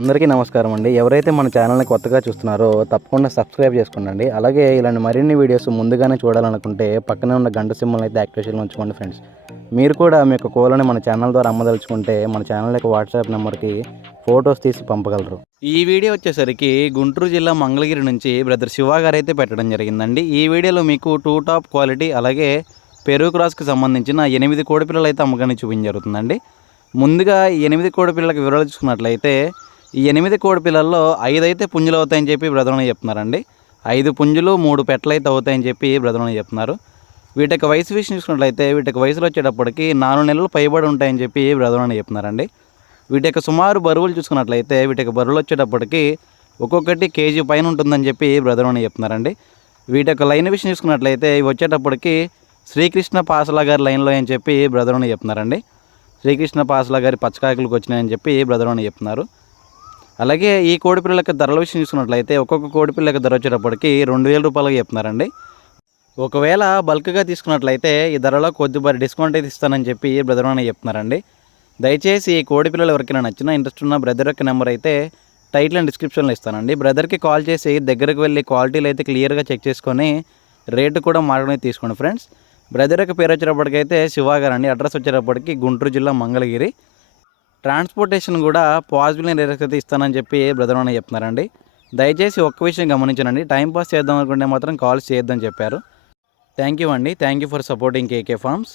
అందరికీ నమస్కారం అండి. ఎవరైతే మన ఛానల్ని కొత్తగా చూస్తున్నారో తప్పకుండా సబ్స్క్రైబ్ చేసుకోండి అలాగే ఇలాంటి మరిన్ని వీడియోస్ ముందుగానే చూడాలనుకుంటే పక్కనే ఉన్న గంట సింబల్ అయితే యాక్టివేషన్లో ఉంచుకోండి ఫ్రెండ్స్. మీరు కూడా మీ యొక్క కోలని మన ఛానల్ ద్వారా అమ్మదలుచుకుంటే మన ఛానల్ యొక్క వాట్సాప్ నెంబర్కి ఫొటోస్ తీసి పంపగలరు. ఈ వీడియో వచ్చేసరికి గుంటూరు జిల్లా మంగళగిరి నుంచి బ్రదర్ శివ గారు అయితే పెట్టడం జరిగిందండి. ఈ వీడియోలో మీకు టూ టాప్ క్వాలిటీ అలాగే పెరుగు క్రాస్కి సంబంధించిన ఎనిమిది కోడి పిల్లలు అయితే అమ్మకాన్ని చూపించ జరుగుతుందండి. ముందుగా ఎనిమిది కోడి పిల్లలకు వివరాలు చూసుకున్నట్లయితే ఈ ఎనిమిది కోడి పిల్లల్లో ఐదు అయితే పుంజులు అవుతాయని చెప్పి బ్రదరుని చెప్తున్నారండి. ఐదు పుంజులు మూడు పెట్టలు అయితే అవుతాయని చెప్పి బ్రదరుని చెప్తున్నారు. వీటి యొక్క వయసు విషయం చూసుకున్నట్లయితే వీటికి వయసులో వచ్చేటప్పటికి నాలుగు నెలలు పైబడి ఉంటాయని చెప్పి బ్రదర్ని చెప్తున్నారండి. వీటి యొక్క సుమారు బరువులు చూసుకున్నట్లయితే వీటి యొక్క బరువులు వచ్చేటప్పటికి ఒక్కొక్కటి కేజీ పైన ఉంటుందని చెప్పి బ్రదర్ని చెప్తున్నారండి. వీటి యొక్క లైన్ విషయం చూసుకున్నట్లయితే ఇవి వచ్చేటప్పటికి శ్రీకృష్ణ పాసలా గారి లైన్లో అని చెప్పి బ్రదర్ని చెప్తున్నారండి. శ్రీకృష్ణ పాసలా గారి పచ్చకాయకులకు వచ్చినాయని చెప్పి బ్రదర్ని చెప్తున్నారు. అలాగే ఈ కోడి పిల్లల యొక్క ధరల విషయం చూసుకున్నట్లయితే ఒక్కొక్క కోడి యొక్క ధర వచ్చేటప్పటికి రెండు వేల రూపాయలుగా చెప్తున్నారండి. ఒకవేళ బల్క్గా తీసుకున్నట్లయితే ఈ ధరలో కొద్దిపాటి డిస్కౌంట్ అయితే ఇస్తానని చెప్పి బ్రదర్ అని చెప్తున్నారండి. దయచేసి ఈ కోడి పిల్లలు ఎవరికైనా నచ్చిన ఇంట్రెస్ట్ ఉన్న బ్రదర్ యొక్క నెంబర్ అయితే టైటిల్ అండ్ డిస్క్రిప్షన్లో ఇస్తానండి. బ్రదర్కి కాల్ చేసి దగ్గరకు వెళ్ళి క్వాలిటీలు అయితే క్లియర్గా చెక్ చేసుకొని రేటు కూడా మాట్లాడి తీసుకోండి ఫ్రెండ్స్. బ్రదర్ యొక్క పేరు వచ్చేటప్పటికైతే శివాగారండి గారు అండి అడ్రస్ వచ్చేటప్పటికి గుంటూరు జిల్లా మంగళగిరి. ట్రాన్స్పోర్టేషన్ కూడా పాజిబుల్ని ఏరియాస్ అయితే ఇస్తానని చెప్పి బ్రదర్ అని చెప్తున్నారండి. దయచేసి ఒక్క విషయం గమనించనండి. టైంపాస్ చేద్దాం అనుకుంటే మాత్రం కాల్స్ చేయొద్దని చెప్పారు. థ్యాంక్ యూ అండి. Thank you for supporting KK farms.